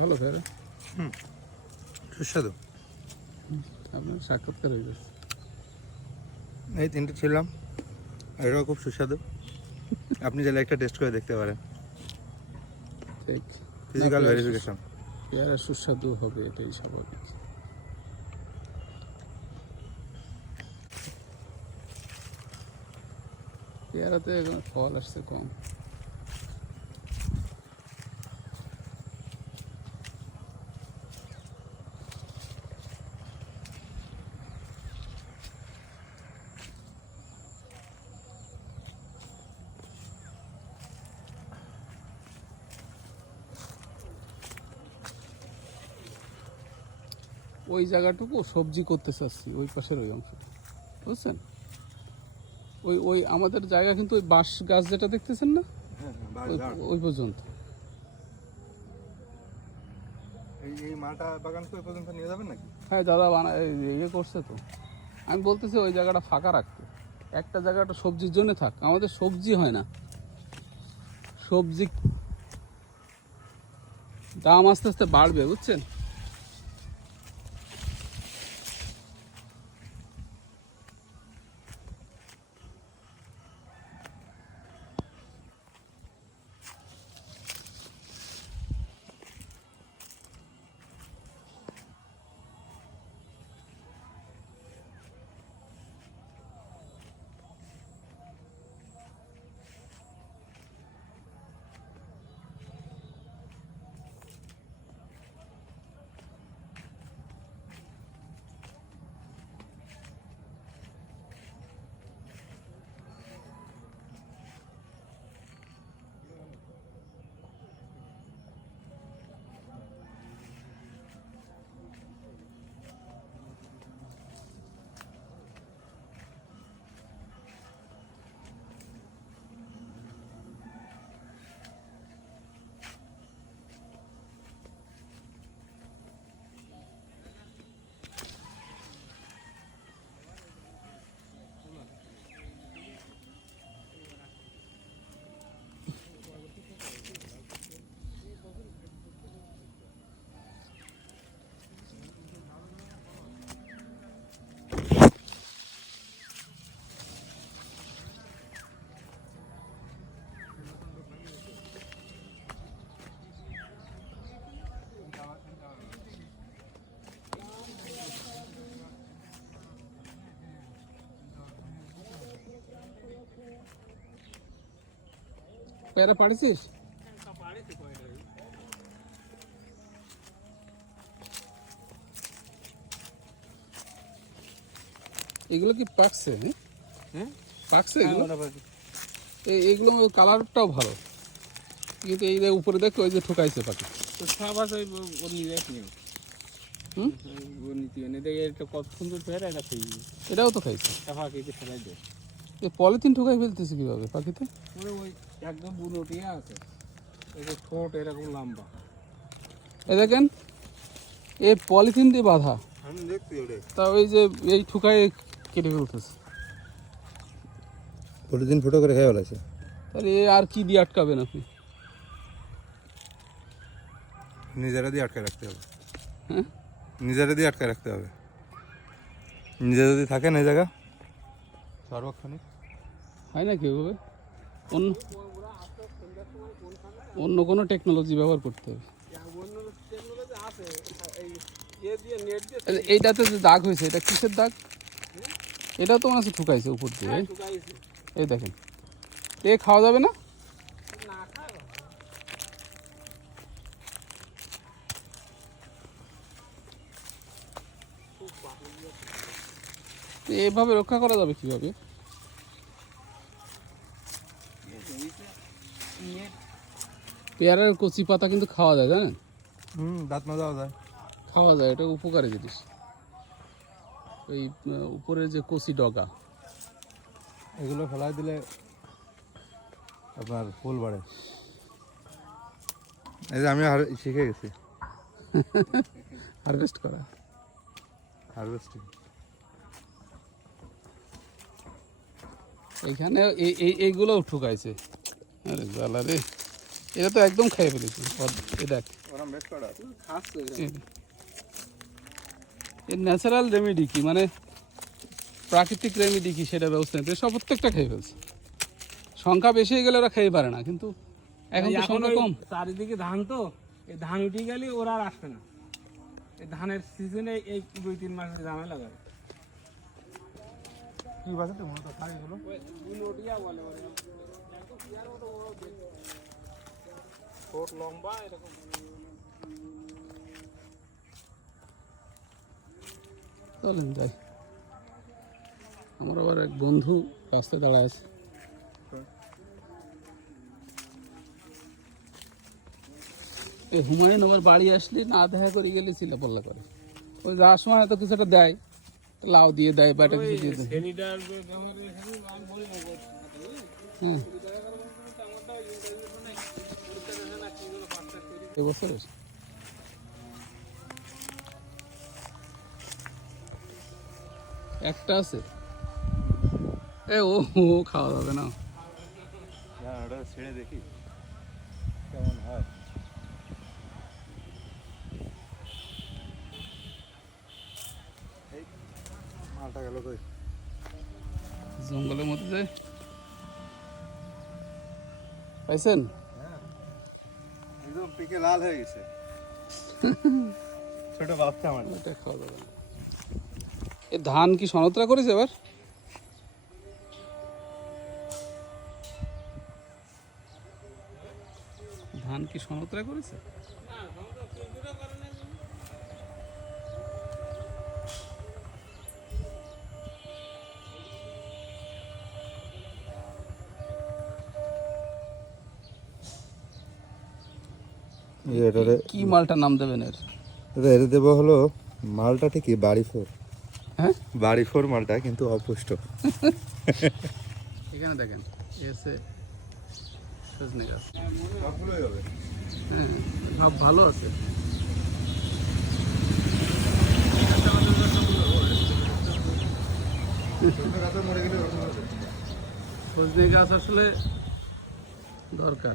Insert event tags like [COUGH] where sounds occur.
ভালো পেয়ারা সুস্বাদু। আপনার সাক্ষাৎকার হয়ে গেছে। এই তিনটে ছিলাম। এটাও খুব সুস্বাদু। আপনি চাইলে একটা টেস্ট করে দেখতে পারেন। ঠিক ফিজিক্যাল ভেরিফিকেশন পেয়ারা সুস্বাদু হবে এটাই স্বাভাবিক। পেয়ারাতে এখন ফল আসছে কম। ওই জায়গাটুকু সবজি করতে চাচ্ছি ওই পাশের ওই অংশ। বুঝছেন? ওই ওই আমাদের জায়গা কিন্তু ওই বাঁশ গাছ যেটা দেখতেছেন না? ওই ওই পর্যন্ত। এই এই বাগান করে পর্যন্ত নিয়ে যাবেন নাকি? হ্যাঁ দাদা বানা ইয়ে করছে তো। আমি বলতেছি ওই জায়গাটা ফাঁকা রাখতে। একটা জায়গাটা সবজির জন্য থাক আমাদের সবজি হয় না। সবজি দাম আস্তে আস্তে বাড়বে বুঝছেন? পেয়ারা পাড়িছিস এগুলো কি পাকছে হ্যাঁ? হ্যাঁ? পাকছে এগুলো? এই এইগুলো কালারটাও ভালো। কিন্তু এই যে উপরে দেখো ওই যে ঠোকাইছে পাখি। তো সব আছে ওই ওর নিজে নিও হুম? ওর নীতি এনে দেখে এটা কত সুন্দর পেয়ারা এটা সেই। এটাও তো খাইছে। কেটে ফেলাই এই পলিথিন ঠোকাই ফেলতেছে কীভাবে পাখিতে? ওই একদম বুনোটিয়া আছে। এই যে ঠোঁট এরকম লম্বা। এই দেখেন এই পলিথিন দিয়ে বাঁধা। আমি দেখছি ওরে তা ওই যে এই ঠুকাই কেটে ফেলতেছে। প্রতিদিন ফুটো করে খেয়ে ফেলেছে। তাহলে এ আর কি দিয়ে আটকাবেন আপনি? নিজেরা দিয়ে আটকে রাখতে হবে। হ্যাঁ? নিজেরা দিয়ে আটকে রাখতে হবে। নিজে যদি থাকেন এই জায়গা সর্বক্ষণিক। হয় নাকি ওইভাবে? অন্য অন্য কোনো টেকনোলজি ব্যবহার করতে হবে। এইটাতে যে দাগ হয়েছে, এটা কিসের দাগ? এটাও তো মনে হচ্ছে ঠুকাইছে উপর দিয়ে এই- দেখেন। এ খাওয়া যাবে না? এভাবে রক্ষা করা যাবে কীভাবে? পেয়ারার কচি পাতা কিন্তু খাওয়া যায় জানেন? হুম দাঁত মাজাও যায়। খাওয়া যায় এটা উপকারী জিনিস। ওই আহ, উপরের যে কচি ডগা। এগুলো ফেলাই দিলে আপনার ফুল বাড়ে। এই যে আমি শিখে গেছি। হারভেস্ট করা। হারভেস্টিং। এইখানে এই এই- এইগুলোও ঠুকাইছে। আরে জ্বালা রে। এটা তো একদম খেয়ে ফেলেছি। এ দেখ। করা এর ন্যাচারাল রেমেডি কি? মানে প্রাকৃতিক রেমেডি কি সেটা ব্যবস্থা নেই সব প্রত্যেকটা খেয়ে ফেলছে। সংখ্যা বেশি হয়ে গেলে ওরা খেয়ে পারে না কিন্তু এখন তো সংখ্যা কম। চারিদিকে ধান তো এই ধান উঠে গেলে ওরা আর আসবে না। এই ধানের সিজনে এই দুই তিন মাসের ধানে লাগাবে। কি বাজাতে মূলত? শাড়িগুলো বুনোটিয়া বলে ওরা। দেখো কি আর ওটা ওরা দেখবে। ঠোঁট লম্বা এরকম চলেন যাই আমার আবার এক বন্ধু রাস্তায় দাঁড়ায় আছে এই হুমায়ুন আবার বাড়ি আসলে না দেখা করে গেলে চিলাপাল্লা করে ওই যাওয়ার সময় হয়তো কিছু একটা দেয় লাউ দিয়ে দেয় বা একটা কিছু দিয়ে দেয় সেনিটার আমি বলি না গো। হ্যাঁ এবছরের একটা আছে। এ ও ও খাওয়া যাবে না ওটা ছেড়ে দেখি। কেমন হয়? এই মালটা গেল কই? জঙ্গলের মধ্যে যায়। পাইছেন? পিকে লাল হয়ে গেছে। [LAUGHS] ছোট বাচ্চা আমার। এটা খাওয়া দাওয়া এ ধান কি সনতরা করেছে এবার? ধান কি সনতরা করেছে? এটারে কি মালটা নাম দেবেন এর? এটা এটা দেবো হলো মালটা ঠিকই বাড়ি ফোর হ্যাঁ? বাড়ি ফোর মালটা কিন্তু অপুষ্ট। এখানে দেখেন এসে সজনে গাছ। হ্যাঁ ভাব ভালো আছে। সজনে গাছ আসলে দরকার।